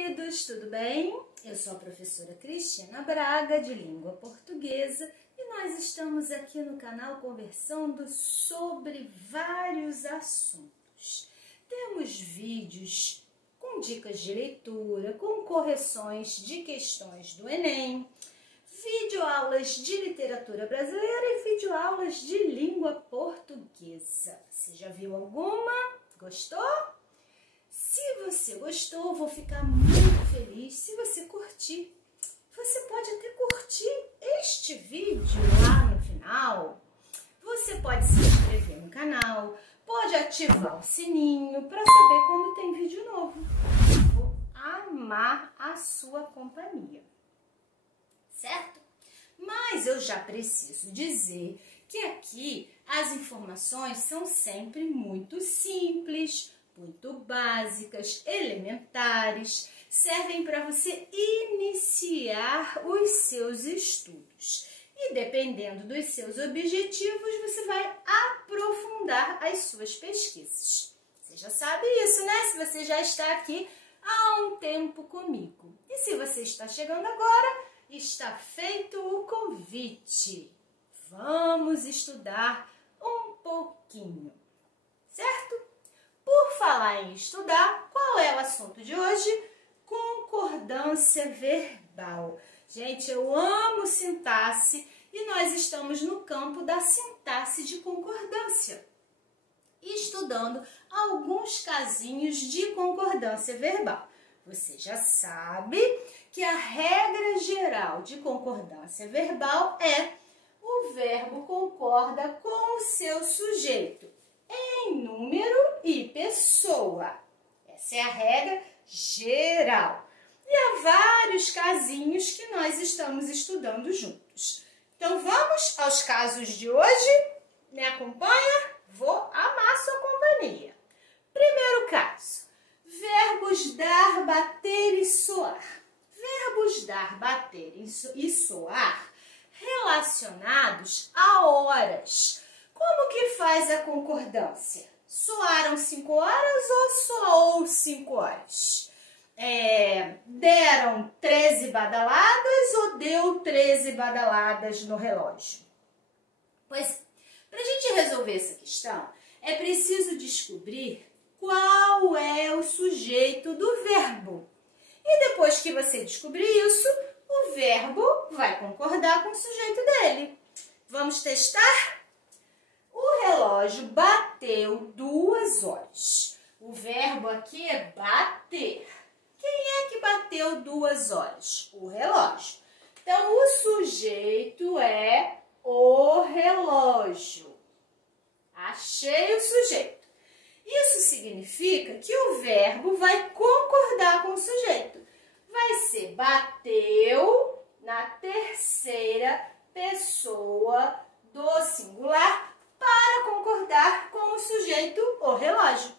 queridos, tudo bem? Eu sou a professora Cristina Braga, de língua portuguesa, e nós estamos aqui no canal conversando sobre vários assuntos. Temos vídeos com dicas de leitura, com correções de questões do Enem, videoaulas de literatura brasileira e videoaulas de língua portuguesa. Você já viu alguma? Gostou? Se você gostou, vou ficar muito feliz se você curtir. Você pode até curtir este vídeo lá no final. Você pode se inscrever no canal, pode ativar o sininho para saber quando tem vídeo novo. Vou amar a sua companhia, certo? Mas eu já preciso dizer que aqui as informações são sempre muito simples, muito básicas, elementares, servem para você iniciar os seus estudos. E dependendo dos seus objetivos, você vai aprofundar as suas pesquisas. Você já sabe isso, né? Se você já está aqui há um tempo comigo. E se você está chegando agora, está feito o convite. Vamos estudar um pouquinho, certo? Por falar em estudar, qual é o assunto de hoje? Concordância verbal. Gente, eu amo sintaxe e nós estamos no campo da sintaxe de concordância, estudando alguns casinhos de concordância verbal. Você já sabe que a regra geral de concordância verbal é o verbo concorda com o seu sujeito em número e pessoa. Essa é a regra geral. E há vários casinhos que nós estamos estudando juntos. Então vamos aos casos de hoje? Me acompanha? Vou amar sua companhia. Primeiro caso, verbos dar, bater e soar. Verbos dar, bater e soar relacionados a horas. Como que faz a concordância? Soaram 5 horas ou soou 5 horas? Deram 13 badaladas ou deu 13 badaladas no relógio? Pois, para a gente resolver essa questão, é preciso descobrir qual é o sujeito do verbo. E depois que você descobrir isso, o verbo vai concordar com o sujeito dele. Vamos testar? O relógio bateu 2 horas. O verbo aqui é bater. Quem é que bateu 2 horas? O relógio. Então, o sujeito é o relógio. Achei o sujeito. Isso significa que o verbo vai concordar com o sujeito. Vai ser bateu na terceira pessoa do singular para concordar com o sujeito, o relógio.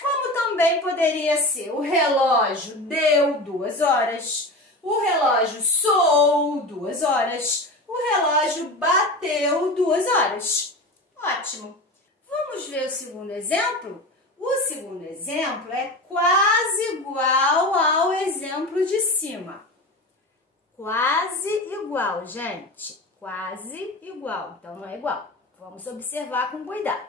Como também poderia ser o relógio deu 2 horas, o relógio soou 2 horas, o relógio bateu 2 horas. Ótimo! Vamos ver o segundo exemplo? O segundo exemplo é quase igual ao exemplo de cima. Quase igual, gente. Quase igual. Então, não é igual. Vamos observar com cuidado.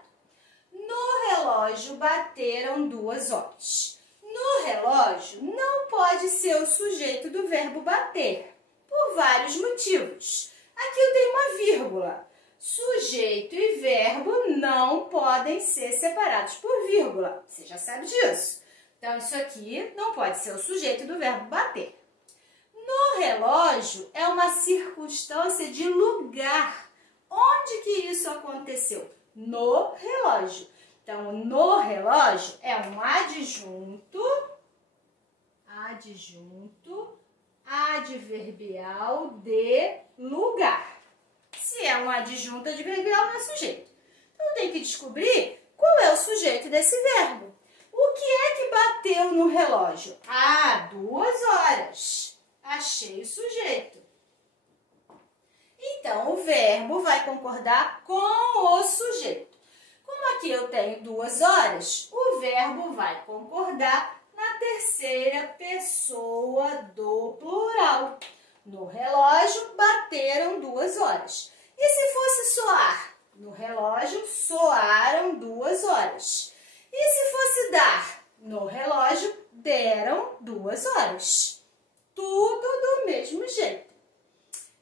No relógio bateram 2 horas. No relógio não pode ser o sujeito do verbo bater, por vários motivos. Aqui eu tenho uma vírgula. Sujeito e verbo não podem ser separados por vírgula. Você já sabe disso. Então, isso aqui não pode ser o sujeito do verbo bater. No relógio é uma circunstância de lugar. Onde que isso aconteceu? No relógio. Então, no relógio é um adjunto adverbial de lugar. Se é um adjunto adverbial, não é sujeito. Então, tem que descobrir qual é o sujeito desse verbo. O que é que bateu no relógio? 2 horas. Achei o sujeito. Então, o verbo vai concordar com o sujeito. Como aqui eu tenho 2 horas, o verbo vai concordar na terceira pessoa pessoa do plural. No relógio bateram 2 horas. E se fosse soar? No relógio soaram 2 horas. E se fosse dar? No relógio deram 2 horas. Tudo do mesmo jeito.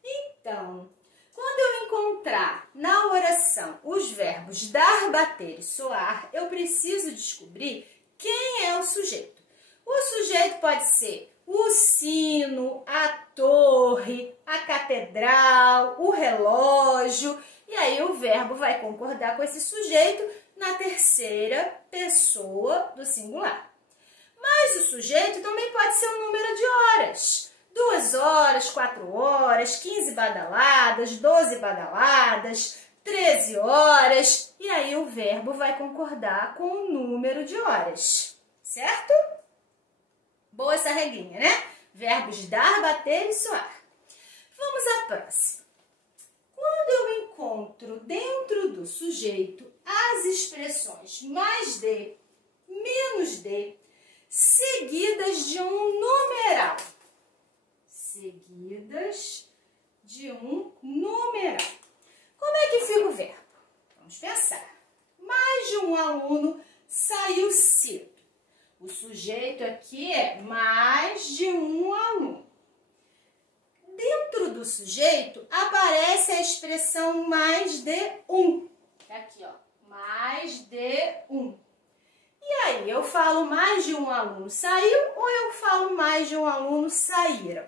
Então, quando eu encontrar na oração os verbos dar, bater e soar, eu preciso descobrir quem é o sujeito. O sujeito pode ser o sino, a torre, a catedral, o relógio. E aí o verbo vai concordar com esse sujeito na terceira pessoa do singular. Mas o sujeito também pode ser um número de horas. 2 horas, 4 horas, 15 badaladas, 12 badaladas, 13 horas. E aí o verbo vai concordar com o número de horas. Certo? Boa essa regrinha, né? Verbos dar, bater e soar. Vamos à próxima. Quando eu encontro dentro do sujeito as expressões mais de, menos de, seguidas de um numeral. Seguidas de um numeral. Como é que fica o verbo? Vamos pensar. Mais de um aluno saiu cedo. O sujeito aqui é mais de um aluno. Dentro do sujeito aparece a expressão mais de um. Aqui, ó, mais de um. E aí, eu falo mais de um aluno saiu ou eu falo mais de um aluno saíram?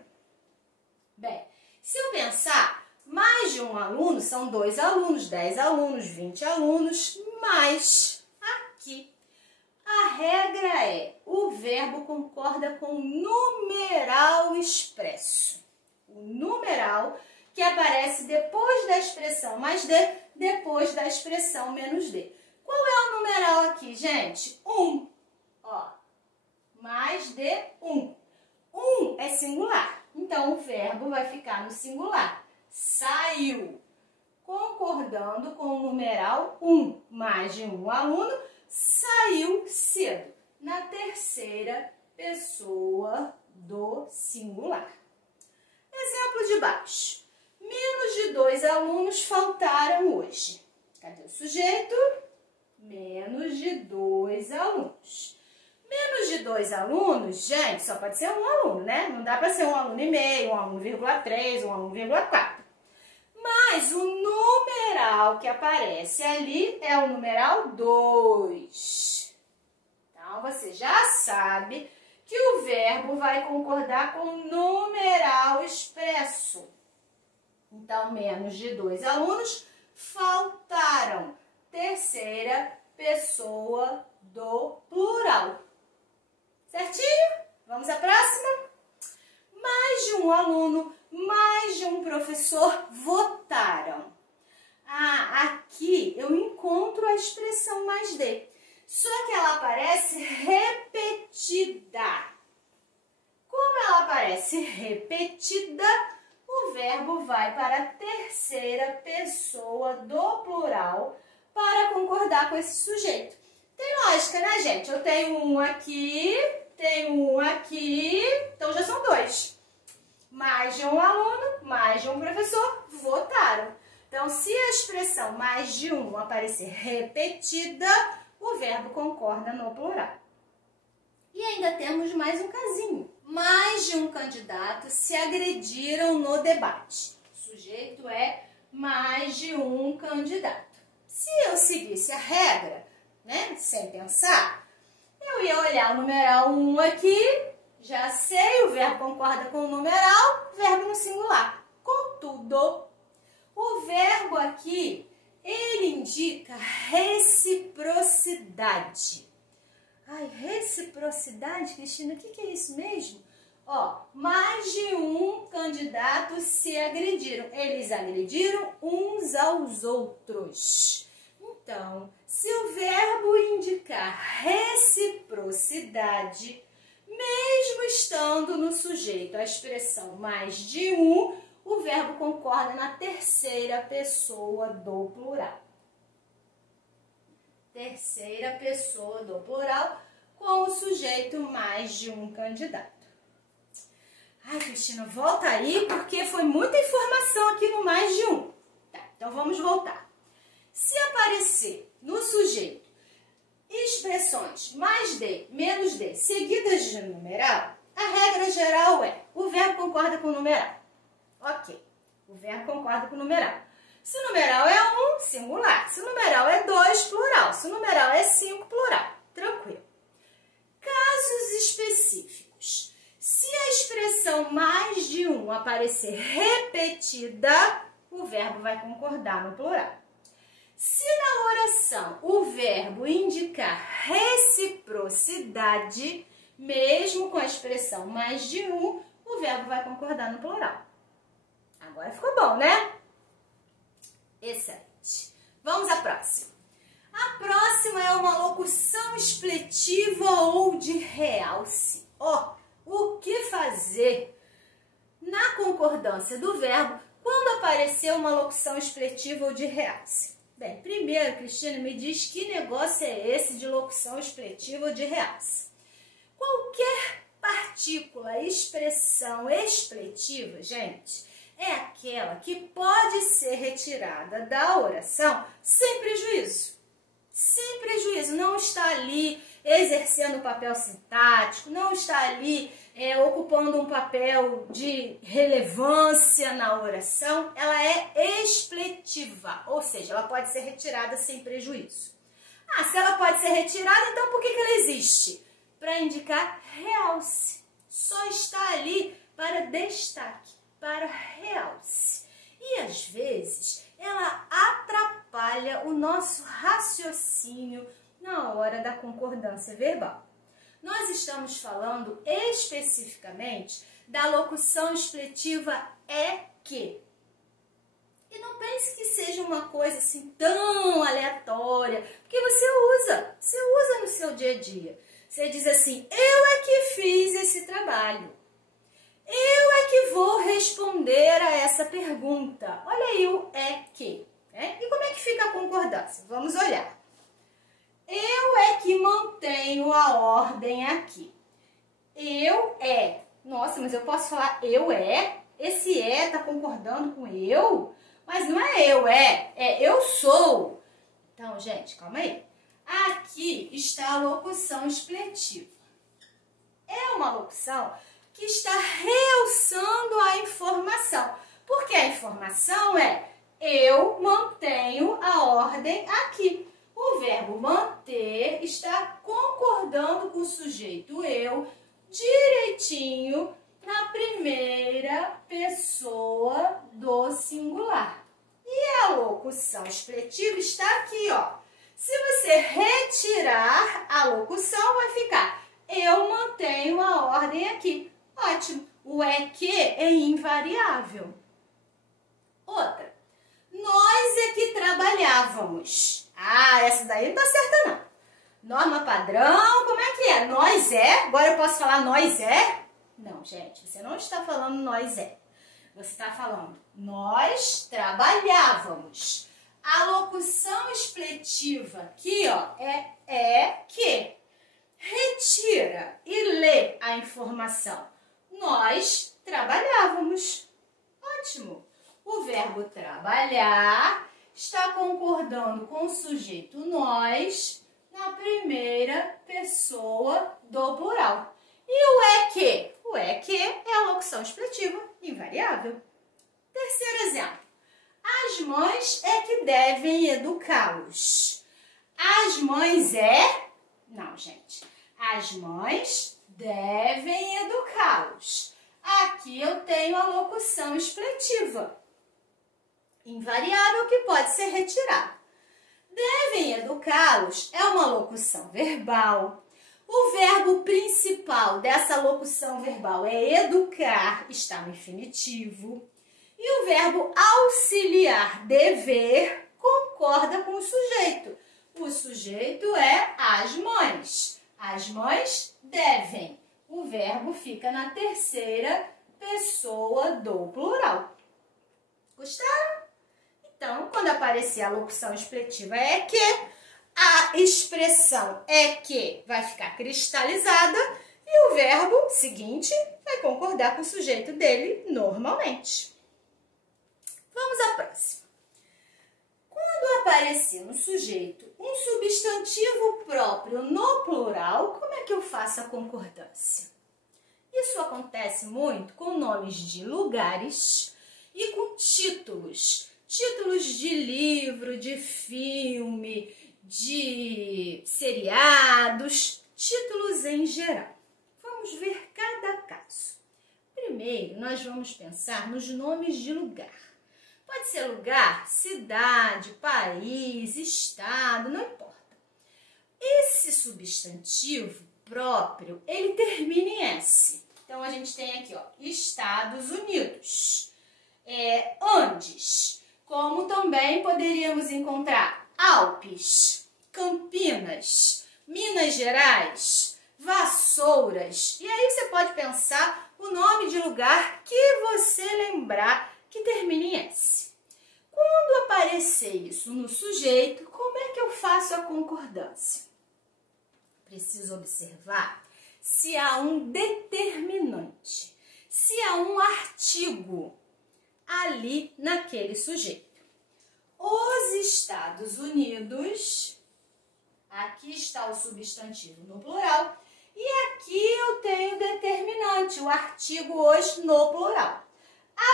Bem, se eu pensar, mais de um aluno são 2 alunos, 10 alunos, 20 alunos, mais aqui. A regra é, o verbo concorda com o numeral expresso. O numeral que aparece depois da expressão mais de, depois da expressão menos de. Qual é o numeral aqui, gente? 1. Ó, mais de 1. 1 é singular, então o verbo vai ficar no singular. Saiu. Concordando com o numeral 1. Mais de um aluno saiu cedo. Na terceira pessoa do singular. Exemplo de baixo. Menos de 2 alunos faltaram hoje. Cadê o sujeito? Menos de 2 alunos. Menos de 2 alunos, gente, só pode ser um aluno, né? Não dá para ser um aluno e meio, um aluno, 3, um aluno, 4. Mas o numeral que aparece ali é o numeral 2. Então, você já sabe que o verbo vai concordar com o numeral expresso. Então, menos de 2 alunos faltaram. Terceira pessoa do plural. Certinho? Vamos à próxima? Mais de um aluno, mais de um professor votaram. Aqui eu encontro a expressão mais de. Só que ela aparece repetida. Como ela aparece repetida, o verbo vai para a terceira pessoa do plural para concordar com esse sujeito. Tem lógica, né, gente? Eu tenho um aqui, tenho um aqui, então já são 2. Mais de um aluno, mais de um professor votaram. Então, se a expressão mais de um aparecer repetida, o verbo concorda no plural. E ainda temos mais um casinho. Mais de um candidato se agrediram no debate. O sujeito é mais de um candidato. Se eu seguisse a regra, né, sem pensar, eu ia olhar o numeral 1 aqui, já sei, o verbo concorda com o numeral, verbo no singular. Contudo, o verbo aqui, ele indica reciprocidade. Ai, reciprocidade, Cristina, o que é isso mesmo? Ó, mais de um candidato se agrediram. Eles agrediram uns aos outros. Então, se o verbo indicar reciprocidade, mesmo estando no sujeito a expressão mais de um, o verbo concorda na terceira pessoa do plural. Terceira pessoa do plural com o sujeito mais de um candidato. Ai, Cristina, volta aí, porque foi muita informação aqui no mais de um. Tá, então vamos voltar. Se aparecer no sujeito expressões mais de, menos de, seguidas de numeral, a regra geral é, o verbo concorda com o numeral. Ok, o verbo concorda com o numeral. Se o numeral é 1, singular. Se o numeral é 2, plural. Se o numeral é 5, plural. Tranquilo. Casos específicos. Se a expressão mais de 1 aparecer repetida, o verbo vai concordar no plural. Se na oração o verbo indicar reciprocidade, mesmo com a expressão mais de 1, o verbo vai concordar no plural. Agora ficou bom, né? Excelente. Vamos à próxima. A próxima é uma locução expletiva ou de realce. O que fazer na concordância do verbo quando aparecer uma locução expletiva ou de realce? Bem, primeiro, Cristina, me diz que negócio é esse de locução expletiva ou de realce. Qualquer partícula, expressão expletiva, gente, é aquela que pode ser retirada da oração sem prejuízo. Sem prejuízo, não está ali exercendo o papel sintático, não está ali ocupando um papel de relevância na oração, ela é expletiva, ou seja, ela pode ser retirada sem prejuízo. Se ela pode ser retirada, então por que ela existe? Para indicar realce, só está ali para destaque, para realce. E às vezes ela atrapalha o nosso raciocínio na hora da concordância verbal. Nós estamos falando especificamente da locução expletiva é que. E não pense que seja uma coisa assim tão aleatória, porque você usa no seu dia a dia. Você diz assim, eu é que fiz esse trabalho. Eu é que vou responder a essa pergunta. Olha aí o é que. E como é que fica a concordância? Vamos olhar. Eu é que mantenho a ordem aqui. Eu é. Nossa, mas eu posso falar eu é? Esse é está concordando com eu? Mas não é eu é eu sou. Então, gente, calma aí. Aqui está a locução expletiva. É uma locução que está realçando a informação. Porque a informação é eu mantenho a ordem aqui. O verbo manter está concordando com o sujeito eu direitinho na primeira pessoa do singular. E a locução expletiva está aqui, ó. Se você retirar a locução, vai ficar eu mantenho a ordem aqui. Ótimo. O é que é invariável. Outra. Nós é que trabalhávamos. Essa daí não tá certa não. Norma padrão, como é que é? Nós é? Agora eu posso falar nós é? Não, gente, você não está falando nós é. Você está falando nós trabalhávamos. A locução expletiva aqui, ó, é que. Retira e lê a informação. Nós trabalhávamos. Ótimo. O verbo trabalhar está concordando com o sujeito nós na primeira pessoa do plural. E o é que? O é que é a locução expletiva invariável. Terceiro exemplo. As mães é que devem educá-los. As mães é... Não, gente. As mães devem educá-los. Aqui eu tenho a locução expletiva invariável que pode ser retirada. Devem educá-los é uma locução verbal. O verbo principal dessa locução verbal é educar, está no infinitivo. E o verbo auxiliar, dever, concorda com o sujeito. O sujeito é as mães. As mães devem. O verbo fica na terceira pessoa do plural. Gostaram? Então, quando aparecer a locução expletiva é que, a expressão é que vai ficar cristalizada e o verbo seguinte vai concordar com o sujeito dele normalmente. Vamos à próxima. Quando aparecer no sujeito um substantivo próprio no plural, como é que eu faço a concordância? Isso acontece muito com nomes de lugares e com títulos. Títulos de livro, de filme, de seriados, títulos em geral. Vamos ver cada caso. Primeiro, nós vamos pensar nos nomes de lugar. Pode ser lugar, cidade, país, estado, não importa. Esse substantivo próprio, ele termina em S. Então, a gente tem aqui, ó, Estados Unidos, Andes, como também poderíamos encontrar Alpes, Campinas, Minas Gerais, Vassouras. E aí você pode pensar o nome de lugar que você lembrar que termina em S. Quando aparecer isso no sujeito, como é que eu faço a concordância? Preciso observar se há um determinante, se há um artigo ali naquele sujeito. Os Estados Unidos, aqui está o substantivo no plural, e aqui eu tenho determinante, o artigo os no plural.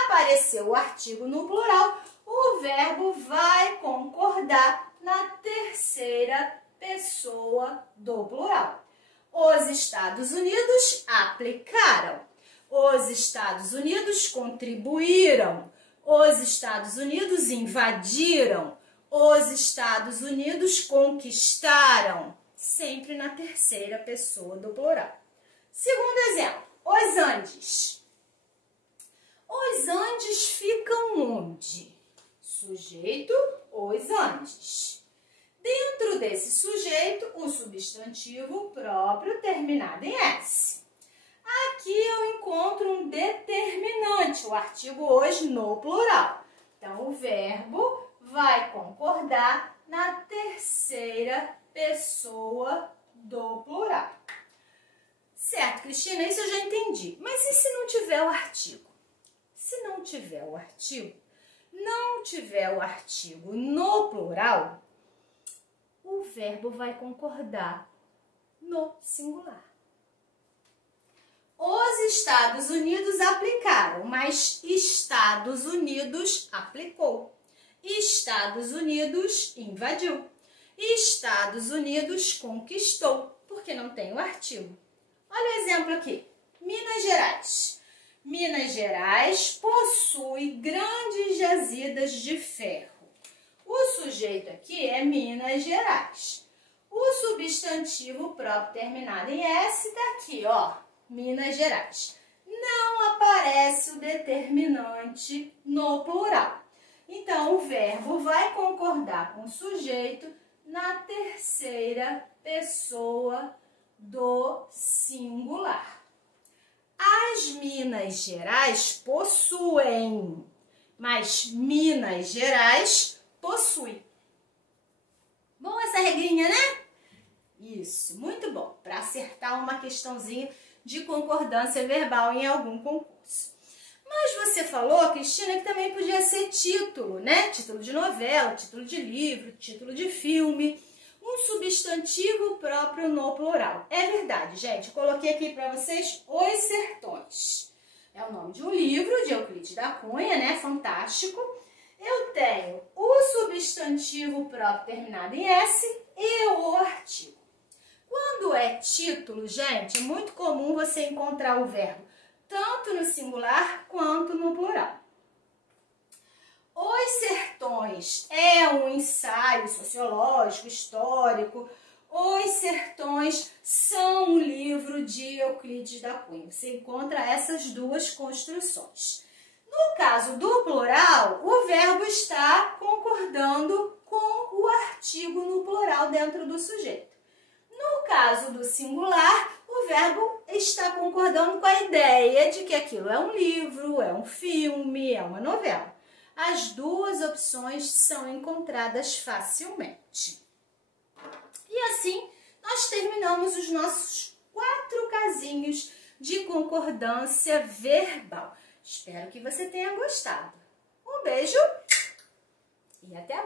Apareceu o artigo no plural, o verbo vai concordar na terceira pessoa do plural. Os Estados Unidos aplicaram. Os Estados Unidos contribuíram. Os Estados Unidos invadiram. Os Estados Unidos conquistaram. Sempre na terceira pessoa do plural. Segundo exemplo, os Andes. Os Andes ficam onde? Sujeito, os Andes. Dentro desse sujeito, o substantivo próprio terminado em S. Aqui eu encontro um determinante, o artigo os no plural. Então, o verbo vai concordar na terceira pessoa do plural. Certo, Cristina? Isso eu já entendi. Mas e se não tiver o artigo? Se não tiver o artigo, no plural, o verbo vai concordar no singular. Os Estados Unidos aplicaram, mas Estados Unidos aplicou. Estados Unidos invadiu. Estados Unidos conquistou, porque não tem o artigo. Olha o exemplo aqui. Minas Gerais. Minas Gerais possui grandes jazidas de ferro. O sujeito aqui é Minas Gerais. O substantivo próprio terminado em S está aqui, ó, Minas Gerais. Não aparece o determinante no plural. Então, o verbo vai concordar com o sujeito na terceira pessoa do singular. As Minas Gerais possuem, mas Minas Gerais possui. Bom essa regrinha, né? Isso, muito bom, para acertar uma questãozinha de concordância verbal em algum concurso. Mas você falou, Cristina, que também podia ser título, né? Título de novela, título de livro, título de filme. Um substantivo próprio no plural. É verdade, gente. Eu coloquei aqui para vocês Os Sertões. É o nome de um livro de Euclides da Cunha, né? Fantástico. Eu tenho o substantivo próprio terminado em S e o artigo. Quando é título, gente, é muito comum você encontrar o verbo tanto no singular quanto no plural. Os Sertões é um ensaio sociológico, histórico. Os Sertões são um livro de Euclides da Cunha. Você encontra essas duas construções. No caso do plural, o verbo está concordando com o artigo no plural dentro do sujeito. No caso do singular, o verbo está concordando com a ideia de que aquilo é um livro, é um filme, é uma novela. As duas opções são encontradas facilmente. E assim, nós terminamos os nossos 4 casinhos de concordância verbal. Espero que você tenha gostado. Um beijo e até a